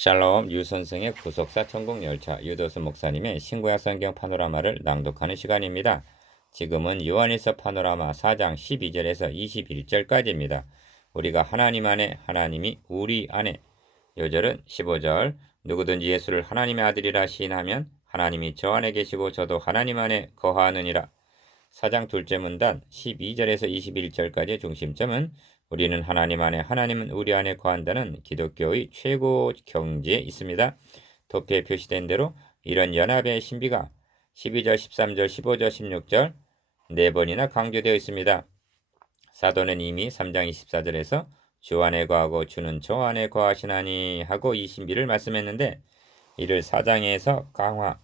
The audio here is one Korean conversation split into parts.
샬롬 유선생의 구속사 천국열차 유도수 목사님의 신구약 성경 파노라마를 낭독하는 시간입니다. 지금은 요한일서 파노라마 4장 12절에서 21절까지입니다. 우리가 하나님 안에 하나님이 우리 안에. 요절은 15절 누구든지 예수를 하나님의 아들이라 시인하면 하나님이 저 안에 계시고 저도 하나님 안에 거하느니라. 4장 둘째 문단 12절에서 21절까지의 중심점은 우리는 하나님 안에 하나님은 우리 안에 거한다는 기독교의 최고 경지에 있습니다. 도표에 표시된 대로 이런 연합의 신비가 12절, 13절, 15절, 16절 4번이나 강조되어 있습니다. 사도는 이미 3장 24절에서 주 안에 거하고 주는 저 안에 거하시나니 하고 이 신비를 말씀했는데 이를 4장에서 강화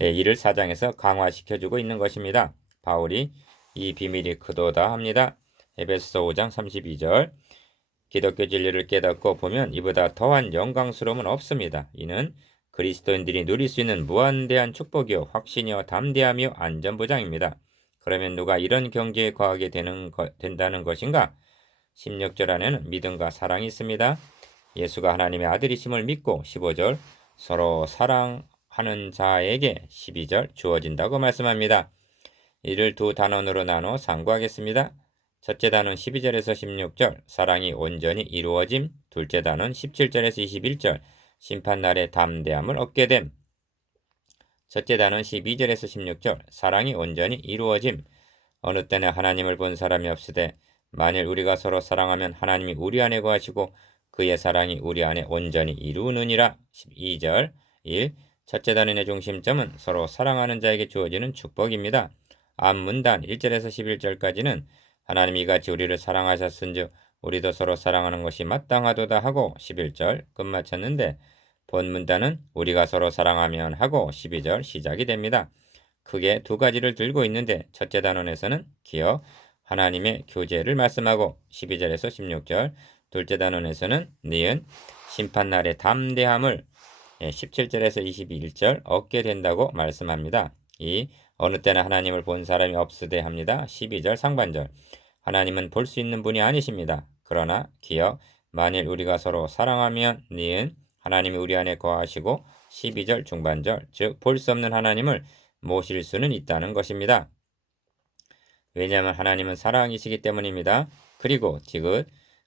이를 4장에서 강화시켜주고 있는 것입니다. 바울이 이 비밀이 크도다 합니다. 에베소서 5장 32절 기독교 진리를 깨닫고 보면 이보다 더한 영광스러움은 없습니다. 이는 그리스도인들이 누릴 수 있는 무한대한 축복이요 확신이요 담대함이요 안전보장입니다. 그러면 누가 이런 경지에 거하게 된다는 것인가? 16절 안에는 믿음과 사랑이 있습니다. 예수가 하나님의 아들이심을 믿고 15절 서로 사랑하는 자에게 12절 주어진다고 말씀합니다. 이를 두 단원으로 나눠 상고하겠습니다. 첫째 단원 12절에서 16절 사랑이 온전히 이루어짐, 둘째 단원 17절에서 21절 심판날의 담대함을 얻게 됨. 첫째 단원 12절에서 16절 사랑이 온전히 이루어짐. 어느 때나 하나님을 본 사람이 없으되 만일 우리가 서로 사랑하면 하나님이 우리 안에 거하시고 그의 사랑이 우리 안에 온전히 이루느니라. 12절 1. 첫째 단원의 중심점은 서로 사랑하는 자에게 주어지는 축복입니다. 앞문단 1절에서 11절까지는 하나님이 같이 우리를 사랑하셨은즉 우리도 서로 사랑하는 것이 마땅하도다 하고 11절 끝마쳤는데 본문단은 우리가 서로 사랑하면 하고 12절 시작이 됩니다. 크게 두 가지를 들고 있는데 첫째 단원에서는 기어 하나님의 교제를 말씀하고 12절에서 16절 둘째 단원에서는 니은 심판날의 담대함을 17절에서 21절 얻게 된다고 말씀합니다. 이 어느 때나 하나님을 본 사람이 없으되 합니다. 12절 상반절 하나님은 볼 수 있는 분이 아니십니다. 그러나 기억 만일 우리가 서로 사랑하면 니은 하나님이 우리 안에 거하시고 12절 중반절 즉 볼 수 없는 하나님을 모실 수는 있다는 것입니다. 왜냐하면 하나님은 사랑이시기 때문입니다. 그리고 지금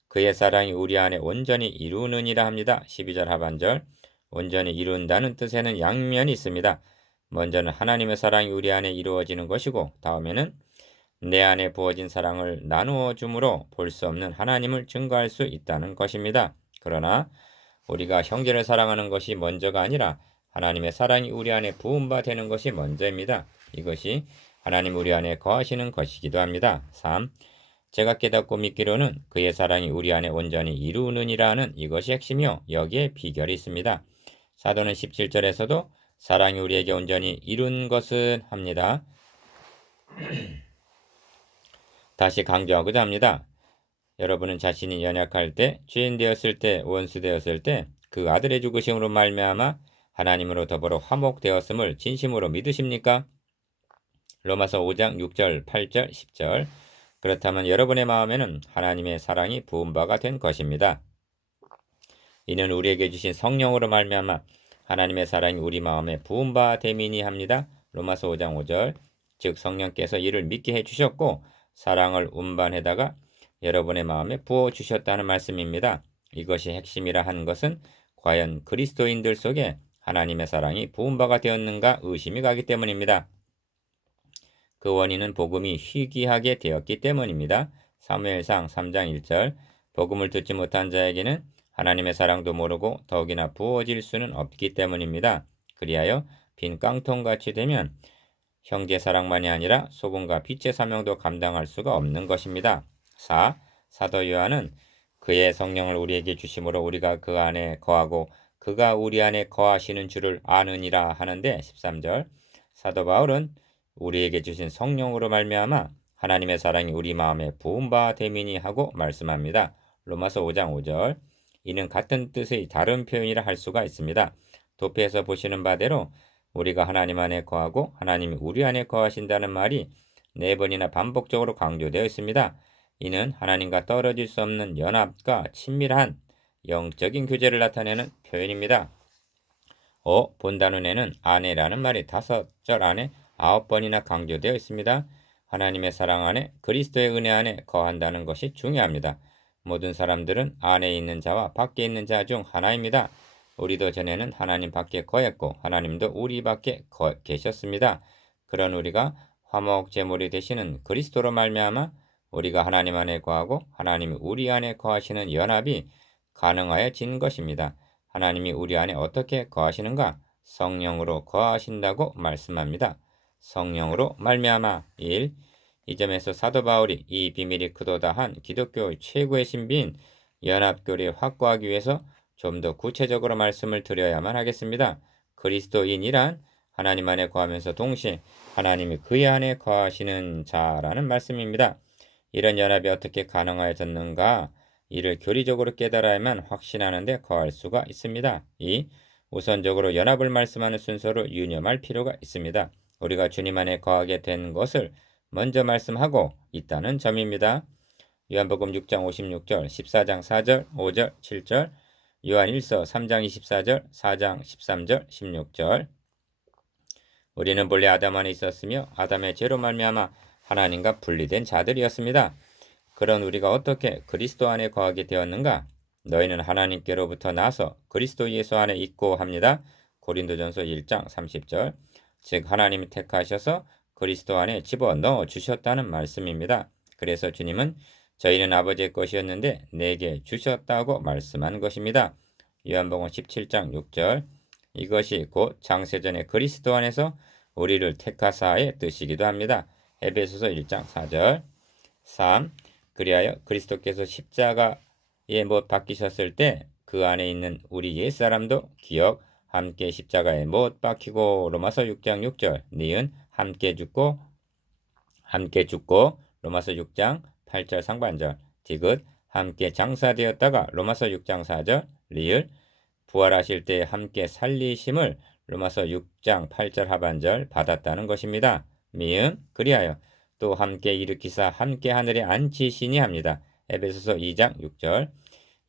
그의 사랑이 우리 안에 온전히 이루느니라 합니다. 12절 하반절 온전히 이룬다는 뜻에는 양면이 있습니다. 먼저는 하나님의 사랑이 우리 안에 이루어지는 것이고 다음에는 내 안에 부어진 사랑을 나누어 줌으로 볼 수 없는 하나님을 증거할 수 있다는 것입니다. 그러나 우리가 형제를 사랑하는 것이 먼저가 아니라 하나님의 사랑이 우리 안에 부은 바 되는 것이 먼저입니다. 이것이 하나님 우리 안에 거하시는 것이기도 합니다. 3. 제가 깨닫고 믿기로는 그의 사랑이 우리 안에 온전히 이루느니라는 이것이 핵심이요. 여기에 비결이 있습니다. 사도는 17절에서도 사랑이 우리에게 온전히 이룬 것은 합니다. 다시 강조하고자 합니다. 여러분은 자신이 연약할 때, 죄인 되었을 때, 원수 되었을 때 그 아들의 죽으심으로 말미암아 하나님으로 더불어 화목되었음을 진심으로 믿으십니까? 로마서 5장 6절, 8절, 10절 그렇다면 여러분의 마음에는 하나님의 사랑이 부은 바가 된 것입니다. 이는 우리에게 주신 성령으로 말미암아 하나님의 사랑이 우리 마음에 부은 바 됨이니 합니다. 로마서 5장 5절 즉 성령께서 이를 믿게 해주셨고 사랑을 운반해다가 여러분의 마음에 부어주셨다는 말씀입니다. 이것이 핵심이라 하는 것은 과연 그리스도인들 속에 하나님의 사랑이 부은 바가 되었는가 의심이 가기 때문입니다. 그 원인은 복음이 희귀하게 되었기 때문입니다. 사무엘상 3장 1절 복음을 듣지 못한 자에게는 하나님의 사랑도 모르고 더욱이나 부어질 수는 없기 때문입니다. 그리하여 빈 깡통같이 되면 형제 사랑만이 아니라 소금과 빛의 사명도 감당할 수가 없는 것입니다. 4. 사도 요한은 그의 성령을 우리에게 주심으로 우리가 그 안에 거하고 그가 우리 안에 거하시는 줄을 아느니라 하는데 13절 사도 바울은 우리에게 주신 성령으로 말미암아 하나님의 사랑이 우리 마음에 부은 바 됨이니 하고 말씀합니다. 로마서 5장 5절 이는 같은 뜻의 다른 표현이라 할 수가 있습니다. 도표에서 보시는 바대로 우리가 하나님 안에 거하고 하나님이 우리 안에 거하신다는 말이 4번이나 반복적으로 강조되어 있습니다. 이는 하나님과 떨어질 수 없는 연합과 친밀한 영적인 교제를 나타내는 표현입니다. 본단원에는 아내라는 말이 5절 안에 9번이나 강조되어 있습니다. 하나님의 사랑 안에 그리스도의 은혜 안에 거한다는 것이 중요합니다. 모든 사람들은 안에 있는 자와 밖에 있는 자 중 하나입니다. 우리도 전에는 하나님 밖에 거했고 하나님도 우리 밖에 계셨습니다. 그런 우리가 화목 제물이 되시는 그리스도로 말미암아 우리가 하나님 안에 거하고 하나님이 우리 안에 거하시는 연합이 가능하여진 것입니다. 하나님이 우리 안에 어떻게 거하시는가? 성령으로 거하신다고 말씀합니다. 성령으로 말미암아 1. 이 점에서 사도 바울이 이 비밀이 크도다 한 기독교의 최고의 신비인 연합교를 확고하기 위해서 좀 더 구체적으로 말씀을 드려야만 하겠습니다. 그리스도인이란 하나님 안에 거하면서 동시에 하나님이 그의 안에 거하시는 자라는 말씀입니다. 이런 연합이 어떻게 가능하여졌는가? 이를 교리적으로 깨달아야만 확신하는데 거할 수가 있습니다. 2. 우선적으로 연합을 말씀하는 순서로 유념할 필요가 있습니다. 우리가 주님 안에 거하게 된 것을 먼저 말씀하고 있다는 점입니다. 요한복음 6장 56절, 14장 4절, 5절, 7절, 요한 1서 3장 24절, 4장 13절, 16절. 우리는 본래 아담 안에 있었으며 아담의 죄로 말미암아 하나님과 분리된 자들이었습니다. 그런 우리가 어떻게 그리스도 안에 거하게 되었는가? 너희는 하나님께로부터 나서 그리스도 예수 안에 있고 합니다. 고린도전서 1장 30절. 즉 하나님이 택하셔서 그리스도 안에 집어넣어 주셨다는 말씀입니다. 그래서 주님은 저희는 아버지의 것이었는데 내게 주셨다고 말씀한 것입니다. 요한복음 17장 6절. 이것이 곧 장세전에 그리스도 안에서 우리를 택하사의 뜻이기도 합니다. 에베소서 1장 4절. 3. 그리하여 그리스도께서 십자가에 못 박히셨을 때 그 안에 있는 우리 옛사람도 기억 함께 십자가에 못 박히고 로마서 6장 6절. 니은 함께 죽고 로마서 6장 8절 상반절. 디귿 함께 장사되었다가 로마서 6장 4절. 리을 부활하실 때 함께 살리심을 로마서 6장 8절 하반절 받았다는 것입니다. 미음 그리하여 또 함께 일으키사 함께 하늘에 앉히시니 합니다. 에베소서 2장 6절.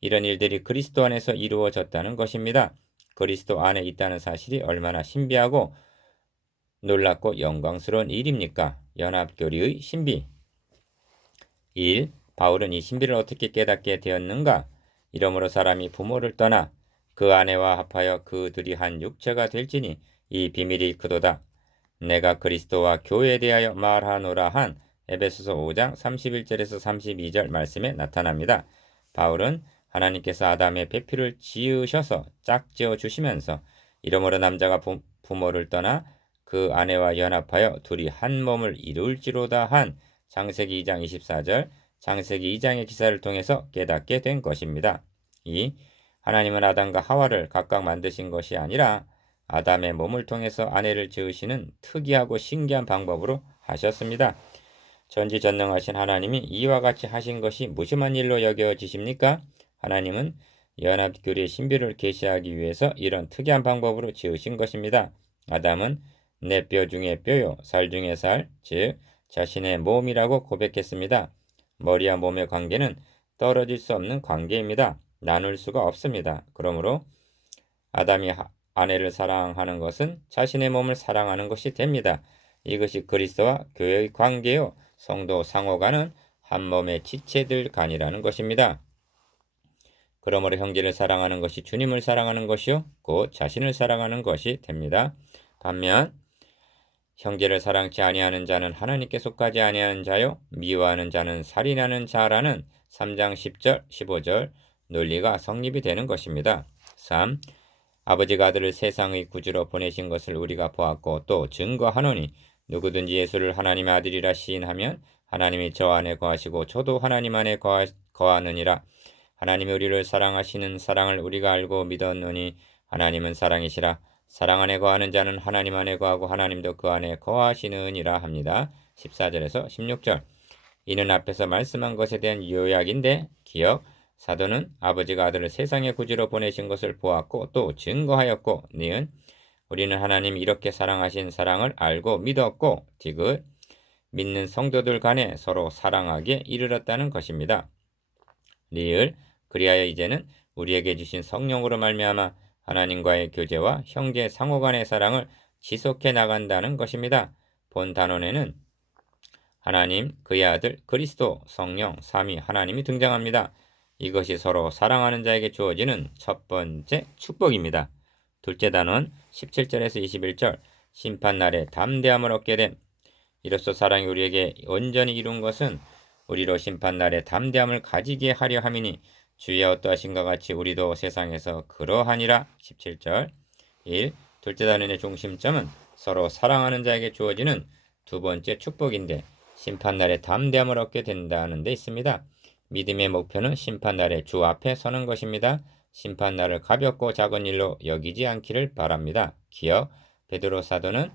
이런 일들이 그리스도 안에서 이루어졌다는 것입니다. 그리스도 안에 있다는 사실이 얼마나 신비하고 놀랍고 영광스러운 일입니까? 연합교리의 신비. 1. 바울은 이 신비를 어떻게 깨닫게 되었는가? 이러므로 사람이 부모를 떠나 그 아내와 합하여 그들이 한 육체가 될지니 이 비밀이 크도다. 내가 그리스도와 교회에 대하여 말하노라 한 에베소서 5장 31절에서 32절 말씀에 나타납니다. 바울은 하나님께서 아담의 배필을 지으셔서 짝지어 주시면서 이러므로 남자가 부모를 떠나 그 아내와 연합하여 둘이 한 몸을 이룰지로다 한 창세기 2장 24절 창세기 2장의 기사를 통해서 깨닫게 된 것입니다. 2. 하나님은 아담과 하와를 각각 만드신 것이 아니라 아담의 몸을 통해서 아내를 지으시는 특이하고 신기한 방법으로 하셨습니다. 전지전능하신 하나님이 이와 같이 하신 것이 무심한 일로 여겨지십니까? 하나님은 연합교리의 신비를 계시하기 위해서 이런 특이한 방법으로 지으신 것입니다. 아담은 내 뼈 중에 뼈요 살 중에 살, 즉 자신의 몸이라고 고백했습니다. 머리와 몸의 관계는 떨어질 수 없는 관계입니다. 나눌 수가 없습니다. 그러므로 아담이 아내를 사랑하는 것은 자신의 몸을 사랑하는 것이 됩니다. 이것이 그리스도와 교회의 관계요 성도 상호간은 한 몸의 지체들 간이라는 것입니다. 그러므로 형제를 사랑하는 것이 주님을 사랑하는 것이요 곧 자신을 사랑하는 것이 됩니다. 반면 형제를 사랑치 아니하는 자는 하나님께 속하지 아니하는 자요 미워하는 자는 살인하는 자라는 3장 10절 15절 논리가 성립이 되는 것입니다. 3. 아버지가 아들을 세상의 구주로 보내신 것을 우리가 보았고 또 증거하노니 누구든지 예수를 하나님의 아들이라 시인하면 하나님이 저 안에 거하시고 저도 하나님 안에 거하느니라. 하나님이 우리를 사랑하시는 사랑을 우리가 알고 믿었노니 하나님은 사랑이시라. 사랑 안에 거하는 자는 하나님 안에 거하고 하나님도 그 안에 거하시느니라 합니다. 14절에서 16절. 이는 앞에서 말씀한 것에 대한 요약인데 기억 사도는 아버지가 아들을 세상의 구주로 보내신 것을 보았고 또 증거하였고 니은 우리는 하나님 이렇게 사랑하신 사랑을 알고 믿었고 디귿 믿는 성도들 간에 서로 사랑하게 이르렀다는 것입니다. 리을 그리하여 이제는 우리에게 주신 성령으로 말미암아 하나님과의 교제와 형제 상호 간의 사랑을 지속해 나간다는 것입니다. 본 단원에는 하나님, 그의 아들, 그리스도, 성령, 삼위 하나님이 등장합니다. 이것이 서로 사랑하는 자에게 주어지는 첫 번째 축복입니다. 둘째 단원 17절에서 21절 심판날에 담대함을 얻게 됨. 이로써 사랑이 우리에게 온전히 이룬 것은 우리로 심판날에 담대함을 가지게 하려 함이니 주의 어떠하신가 같이 우리도 세상에서 그러하니라. 17절 1. 둘째 단원의 중심점은 서로 사랑하는 자에게 주어지는 두 번째 축복인데 심판날에 담대함을 얻게 된다는 데 있습니다. 믿음의 목표는 심판날에 주 앞에 서는 것입니다. 심판날을 가볍고 작은 일로 여기지 않기를 바랍니다. 기억 베드로 사도는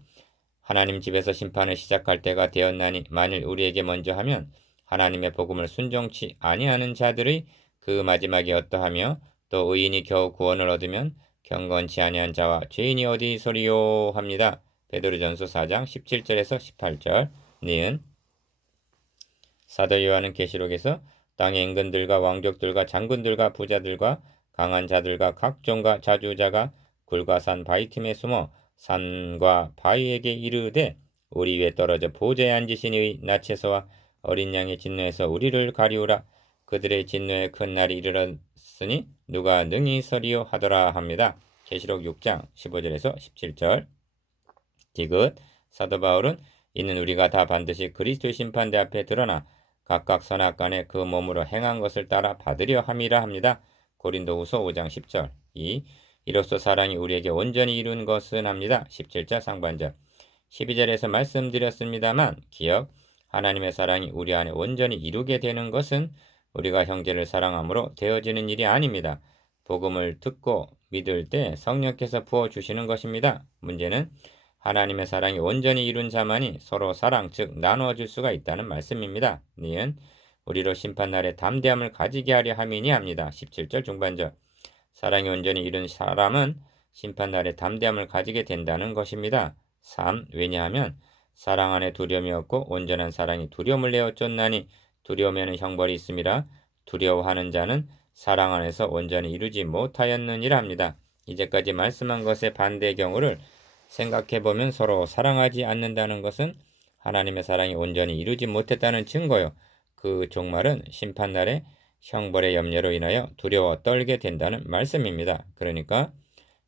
하나님 집에서 심판을 시작할 때가 되었나니 만일 우리에게 먼저 하면 하나님의 복음을 순종치 아니하는 자들의 그 마지막이 어떠하며 또 의인이 겨우 구원을 얻으면 경건치 아니한 자와 죄인이 어디서리요 합니다. 베드로전서 4장 17절에서 18절 니은 사도 요한은 계시록에서 땅의 임금들과 왕족들과 장군들과 부자들과 강한 자들과 각종과 자주자가 굴과 산 바위 틈에 숨어 산과 바위에게 이르되 우리 위에 떨어져 보좌에 앉으신 이의 나체서와 어린 양의 진노에서 우리를 가리우라. 그들의 진노에 큰 날이 이르렀으니 누가 능히 서리요 하더라 합니다. 계시록 6장 15절에서 17절 디귿 사도 바울은 이는 우리가 다 반드시 그리스도의 심판대 앞에 드러나 각각 선악간에 그 몸으로 행한 것을 따라 받으려 함이라 합니다. 고린도후서 5장 10절 2. 이로써 사랑이 우리에게 온전히 이룬 것은 합니다. 17절 상반절 12절에서 말씀드렸습니다만 기억 하나님의 사랑이 우리 안에 온전히 이루게 되는 것은 우리가 형제를 사랑함으로 되어지는 일이 아닙니다. 복음을 듣고 믿을 때 성령께서 부어주시는 것입니다. 문제는 하나님의 사랑이 온전히 이룬 자만이 서로 사랑 즉 나누어줄 수가 있다는 말씀입니다. 니은 우리로 심판날에 담대함을 가지게 하려 함이니 합니다. 17절 중반절 사랑이 온전히 이룬 사람은 심판날에 담대함을 가지게 된다는 것입니다. 3. 왜냐하면 사랑 안에 두려움이 없고 온전한 사랑이 두려움을 내어 쫓나니 두려움에는 형벌이 있음이라 두려워하는 자는 사랑 안에서 온전히 이루지 못하였느니라 합니다. 이제까지 말씀한 것의 반대 경우를 생각해보면 서로 사랑하지 않는다는 것은 하나님의 사랑이 온전히 이루지 못했다는 증거요. 그 종말은 심판날에 형벌의 염려로 인하여 두려워 떨게 된다는 말씀입니다. 그러니까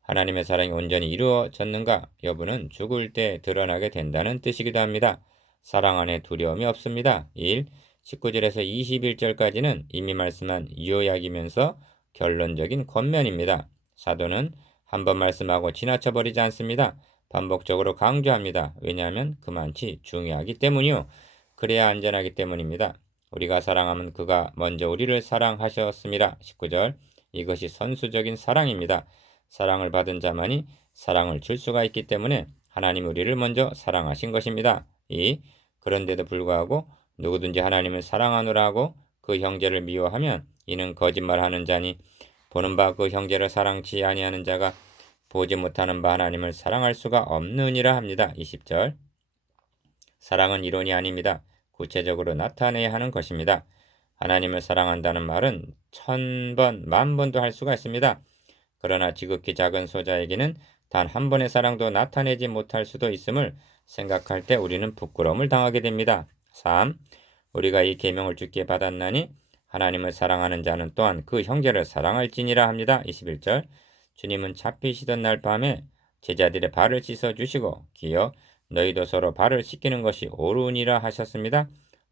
하나님의 사랑이 온전히 이루어졌는가 여부는 죽을 때 드러나게 된다는 뜻이기도 합니다. 사랑 안에 두려움이 없습니다. 1. 19절에서 21절까지는 이미 말씀한 요약이면서 결론적인 권면입니다. 사도는 한 번 말씀하고 지나쳐버리지 않습니다. 반복적으로 강조합니다. 왜냐하면 그만치 중요하기 때문이요. 그래야 안전하기 때문입니다. 우리가 사랑하면 그가 먼저 우리를 사랑하셨습니다. 19절 이것이 선수적인 사랑입니다. 사랑을 받은 자만이 사랑을 줄 수가 있기 때문에 하나님 우리를 먼저 사랑하신 것입니다. 2. 그런데도 불구하고 누구든지 하나님을 사랑하노라 하고 그 형제를 미워하면 이는 거짓말하는 자니 보는 바 그 형제를 사랑치 아니하는 자가 보지 못하는 바 하나님을 사랑할 수가 없느니라 합니다. 20절 사랑은 이론이 아닙니다. 구체적으로 나타내야 하는 것입니다. 하나님을 사랑한다는 말은 1000번, 10,000번도 할 수가 있습니다. 그러나 지극히 작은 소자에게는 단 한 번의 사랑도 나타내지 못할 수도 있음을 생각할 때 우리는 부끄러움을 당하게 됩니다. 3. 우리가 이 계명을 주께 받았나니 하나님을 사랑하는 자는 또한 그 형제를 사랑할지니라 합니다. 21절 주님은 잡히시던 날 밤에 제자들의 발을 씻어주시고 기어 너희도 서로 발을 씻기는 것이 옳으니라 하셨습니다.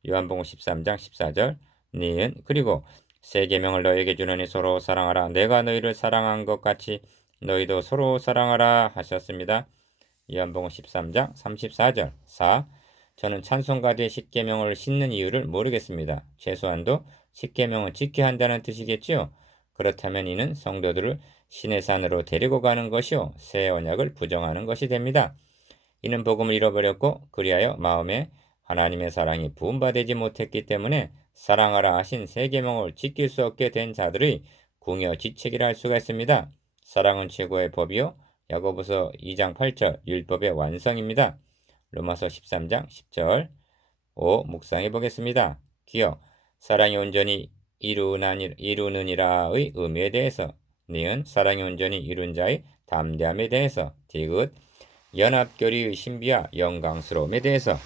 요한복음 13장 14절 니은 그리고 새 계명을 너희에게 주노니 서로 사랑하라. 내가 너희를 사랑한 것 같이 너희도 서로 사랑하라 하셨습니다. 요한복음 13장 34절 4. 저는 찬송가들의 십계명을 싣는 이유를 모르겠습니다. 최소한도 십계명은 지켜야 한다는 뜻이겠지요. 그렇다면 이는 성도들을 신의 산으로 데리고 가는 것이요 새 언약을 부정하는 것이 됩니다. 이는 복음을 잃어버렸고 그리하여 마음에 하나님의 사랑이 부음받지 못했기 때문에 사랑하라 하신 새 계명을 지킬 수 없게 된 자들의 궁여 지책이라 할 수가 있습니다. 사랑은 최고의 법이요 야고보서 2장 8절 율법의 완성입니다. 로마서 13장 10절 5. 묵상해 보겠습니다. 기억. 사랑이 온전히 이루느니라의 의미에 대해서. 니은. 사랑이 온전히 이룬 자의 담대함에 대해서. 디귿. 연합교리의 신비와 영광스러움에 대해서.